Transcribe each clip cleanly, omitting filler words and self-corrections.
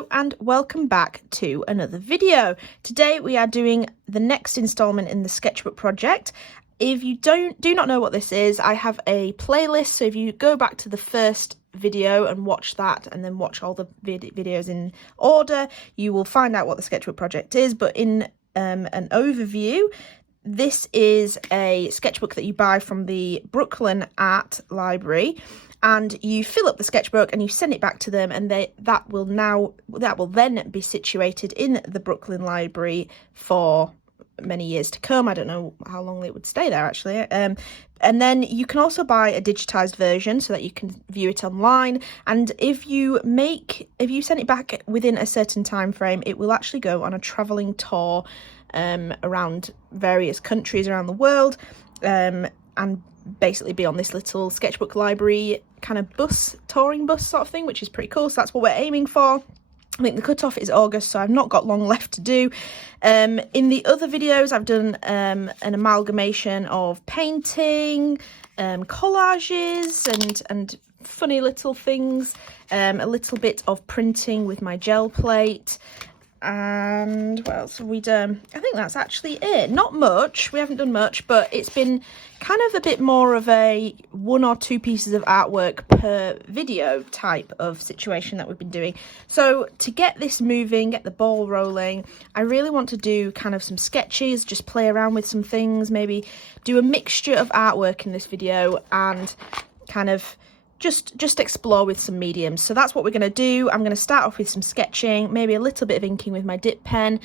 Hello and welcome back to another video. Today we are doing the next installment in the sketchbook project. If you do not know what this is, I have a playlist, so if you go back to the first video and watch that and then watch all the videos in order, you will find out what the sketchbook project is. But in an overview, this is a sketchbook that you buy from the Brooklyn Art Library, and you fill up the sketchbook and you send it back to them, and that will then be situated in the Brooklyn Library for many years to come. I don't know how long it would stay there actually. And then you can also buy a digitized version so that you can view it online, and if you send it back within a certain time frame, it will actually go on a traveling tour around various countries around the world, and basically be on this little sketchbook library kind of touring bus sort of thing, which is pretty cool. So that's what we're aiming for. I think the cutoff is August, so I've not got long left to do. In the other videos, I've done an amalgamation of painting, collages and funny little things, a little bit of printing with my gel plate. And what else have we done? I think that's actually it. Not much, we haven't done much, but it's been kind of a bit more of a 1 or 2 pieces of artwork per video type of situation that we've been doing. So to get this moving, get the ball rolling, I really want to do kind of some sketches, just play around with some things, maybe do a mixture of artwork in this video and kind of just explore with some mediums. So that's what we're going to do. I'm going to start off with some sketching, maybe a little bit of inking with my dip pen,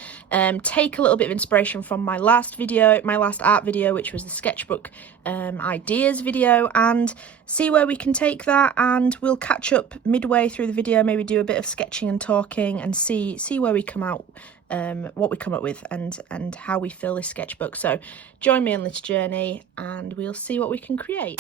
take a little bit of inspiration from my last art video, which was the sketchbook ideas video, and see where we can take that. And we'll catch up midway through the video, maybe do a bit of sketching and talking, and see where we come out, what we come up with, and how we fill this sketchbook. So join me on this journey and we'll see what we can create.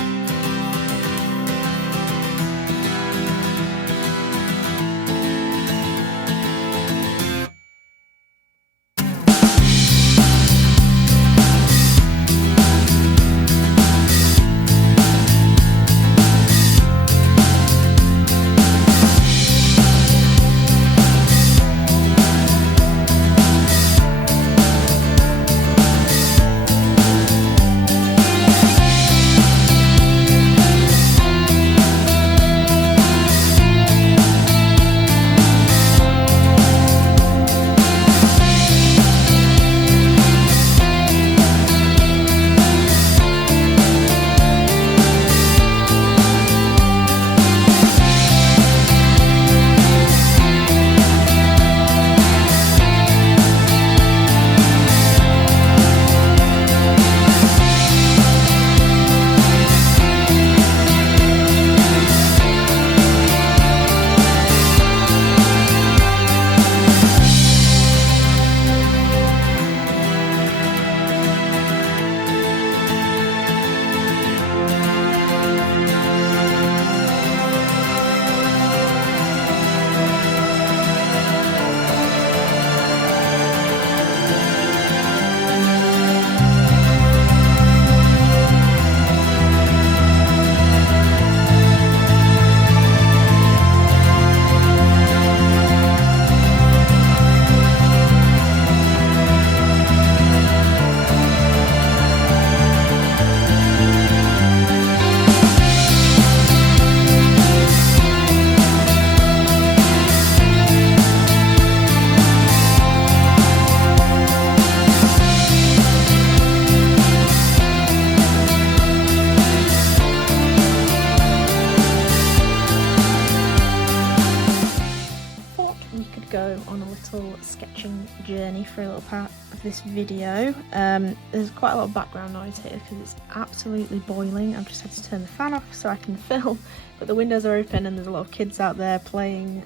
On a little sketching journey for a little part of this video. There's quite a lot of background noise here because it's absolutely boiling. I've just had to turn the fan off so I can film, but the windows are open and there's a lot of kids out there playing,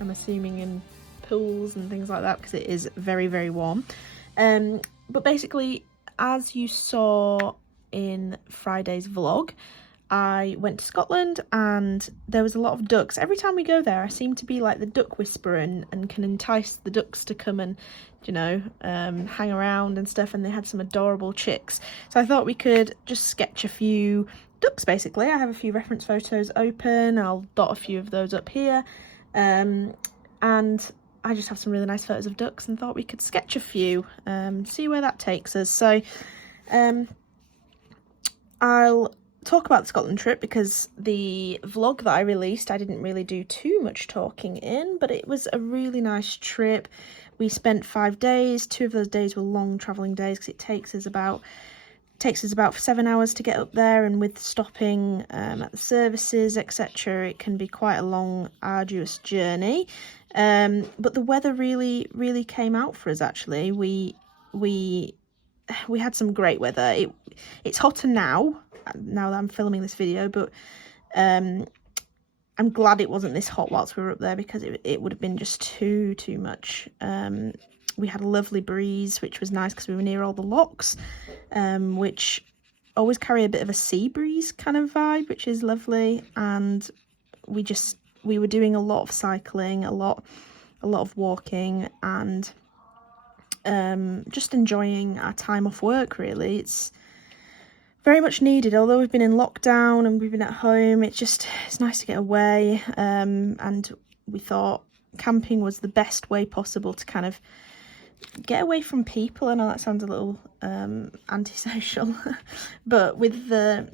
I'm assuming in pools and things like that, because it is very, very warm. But basically, as you saw in Friday's vlog, I went to Scotland and there was a lot of ducks. Every time we go there, I seem to be like the duck whisperer and can entice the ducks to come and, you know, hang around and stuff. And they had some adorable chicks. So I thought we could just sketch a few ducks, basically. I have a few reference photos open. I'll dot a few of those up here. and I just have some really nice photos of ducks and thought we could sketch a few, see where that takes us. So I'll talk about the Scotland trip because the vlog that I released, I didn't really do too much talking in, but it was a really nice trip. We spent 5 days. 2 of those days were long travelling days because it takes us about 7 hours to get up there, and with stopping at the services, etc., it can be quite a long, arduous journey. But the weather really came out for us. Actually, we had some great weather. It's hotter now that I'm filming this video, but I'm glad it wasn't this hot whilst we were up there, because it would have been just too much. We had a lovely breeze, which was nice because we were near all the locks, which always carry a bit of a sea breeze kind of vibe, which is lovely. And we were doing a lot of cycling, a lot of walking, and just enjoying our time off work, really. It's very much needed. Although we've been in lockdown and we've been at home, it's nice to get away, and we thought camping was the best way possible to kind of get away from people. I know that sounds a little antisocial, but with the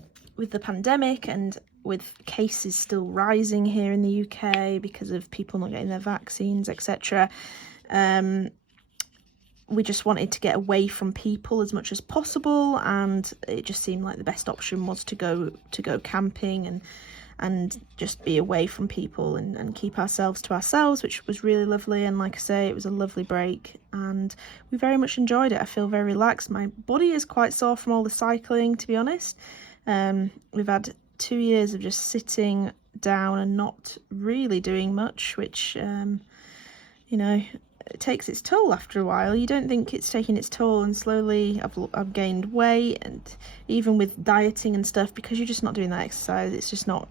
pandemic and with cases still rising here in the UK because of people not getting their vaccines, etc., we just wanted to get away from people as much as possible, and it just seemed like the best option was to go camping and just be away from people and keep ourselves to ourselves, which was really lovely. And like I say, it was a lovely break and we very much enjoyed it. I feel very relaxed. My body is quite sore from all the cycling, to be honest. We've had 2 years of just sitting down and not really doing much, which you know, it takes its toll after a while. You don't think it's taking its toll, and slowly I've gained weight, and even with dieting and stuff, because you're just not doing that exercise, it's just not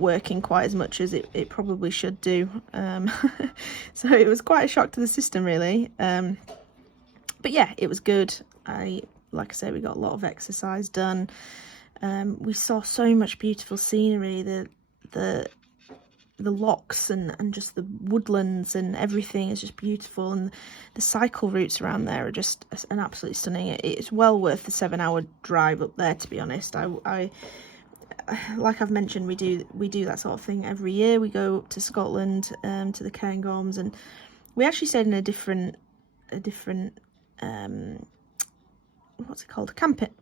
working quite as much as it probably should do. So it was quite a shock to the system, really. But yeah, it was good. Like I say, we got a lot of exercise done. We saw so much beautiful scenery, the locks and just the woodlands and everything is just beautiful, and the cycle routes around there are just an absolutely stunning. It's well worth the 7-hour drive up there, to be honest. I like I've mentioned, we do that sort of thing every year. We go up to Scotland, to the Cairngorms, and we actually stayed in a different what's it called,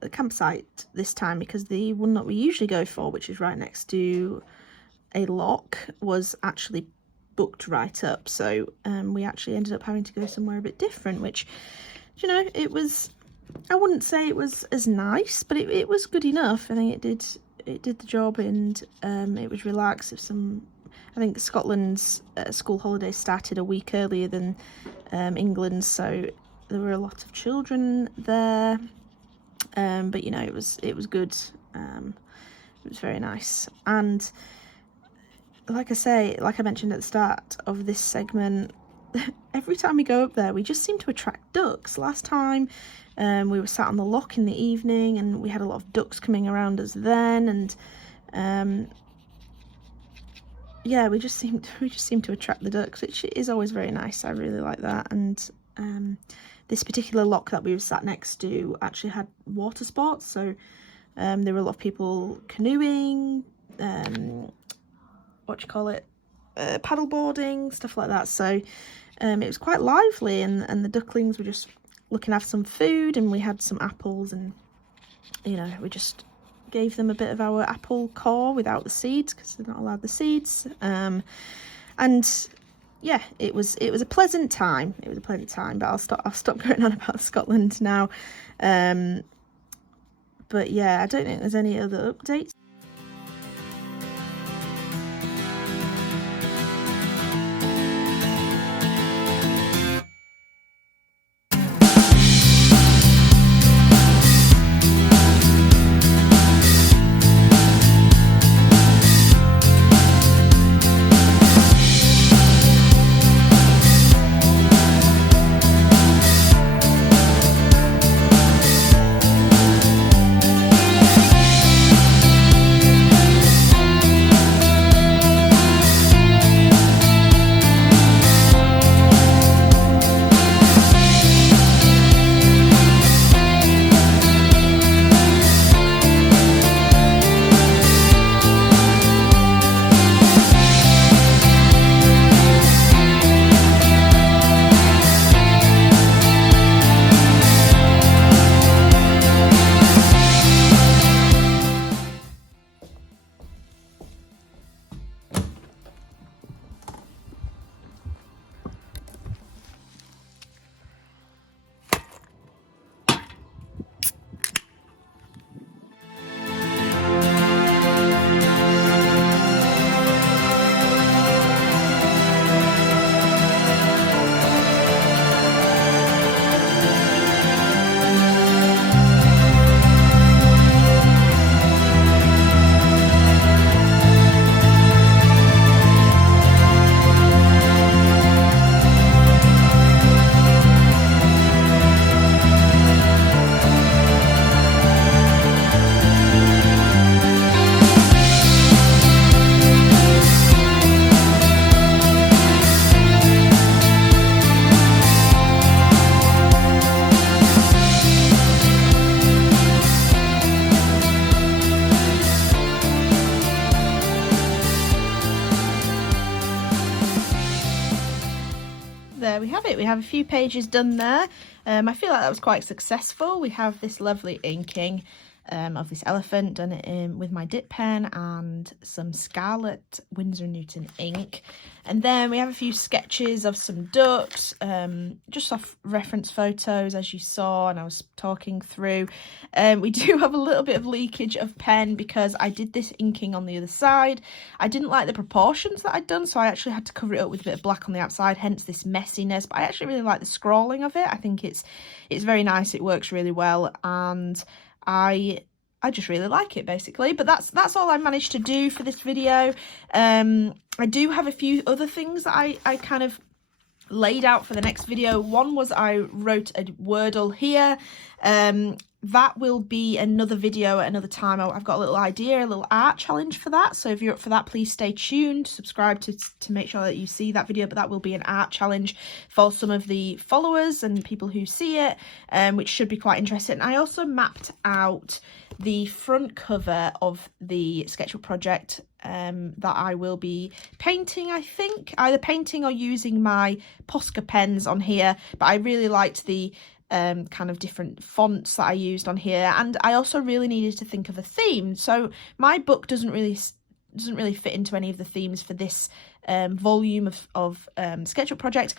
a campsite this time, because the one that we usually go for, which is right next to a lock, was actually booked right up. So we actually ended up having to go somewhere a bit different, which, you know, I wouldn't say it was as nice, but it was good enough. I think it did the job, and it was relaxed. I think Scotland's school holidays started a week earlier than England's, so there were a lot of children there, but you know, it was good. It was very nice. And like I mentioned at the start of this segment, every time we go up there, we just seem to attract ducks. Last time we were sat on the lock in the evening, and we had a lot of ducks coming around us then, and yeah, we just seem to attract the ducks, which is always very nice. I really like that. And this particular lock that we were sat next to actually had water sports, so there were a lot of people canoeing, paddleboarding, stuff like that. So it was quite lively, and the ducklings were just looking after some food, and we had some apples, and you know, we just gave them a bit of our apple core without the seeds, because they're not allowed the seeds. And yeah, it was a pleasant time. It was a pleasant time, but I'll stop going on about Scotland now. But yeah, I don't think there's any other updates. have it. We have a few pages done there. I feel like that was quite successful. We have this lovely inking of this elephant, done it in with my dip pen and some Scarlet Winsor Newton ink. And then we have a few sketches of some ducks, just off reference photos, as you saw and I was talking through. We do have a little bit of leakage of pen because I did this inking on the other side. I didn't like the proportions that I'd done, so I actually had to cover it up with a bit of black on the outside, hence this messiness. But I actually really like the scrolling of it. I think it's very nice. It works really well, and I just really like it, basically. But that's all I managed to do for this video. I do have a few other things that I kind of laid out for the next video. One was I wrote a Wordle here. That will be another video at another time. I've got a little idea, a little art challenge for that. So if you're up for that, please stay tuned, subscribe to make sure that you see that video. But that will be an art challenge for some of the followers and people who see it, which should be quite interesting. I also mapped out the front cover of the Sketchbook project that I will be painting, I think. Either painting or using my Posca pens on here. But I really liked the kind of different fonts that I used on here, and I also really needed to think of a theme. So my book doesn't really fit into any of the themes for this volume of Sketchbook project.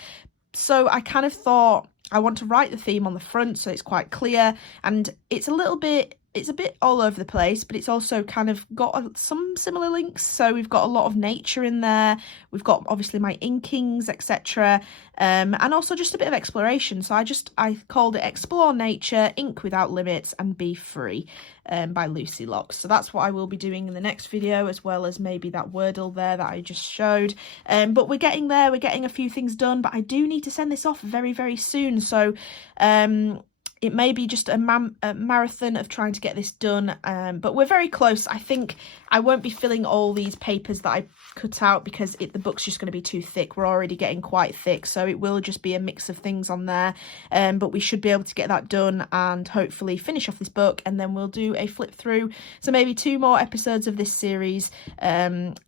So I kind of thought I want to write the theme on the front so it's quite clear, and it's a bit all over the place, but it's also kind of got some similar links. So we've got a lot of nature in there. We've got obviously my inkings, etc. And also just a bit of exploration. So I called it Explore Nature, Ink Without Limits and Be Free by Lucy Locks. So that's what I will be doing in the next video, as well as maybe that Wordle there that I just showed. But we're getting there. We're getting a few things done, but I do need to send this off very, very soon. So it may be just a marathon of trying to get this done, but we're very close. I think I won't be filling all these papers that I cut out because the book's just going to be too thick. We're already getting quite thick, so it will just be a mix of things on there. But we should be able to get that done and hopefully finish off this book, and then we'll do a flip through. So maybe 2 more episodes of this series, and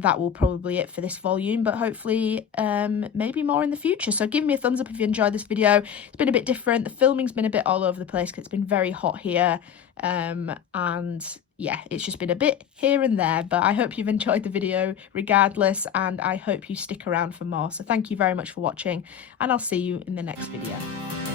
that will probably be it for this volume, but hopefully maybe more in the future. So give me a thumbs up if you enjoyed this video. It's been a bit different. The filming's been a bit all over the place because it's been very hot here, and yeah, it's just been a bit here and there, but I hope you've enjoyed the video regardless, and I hope you stick around for more. So thank you very much for watching, and I'll see you in the next video.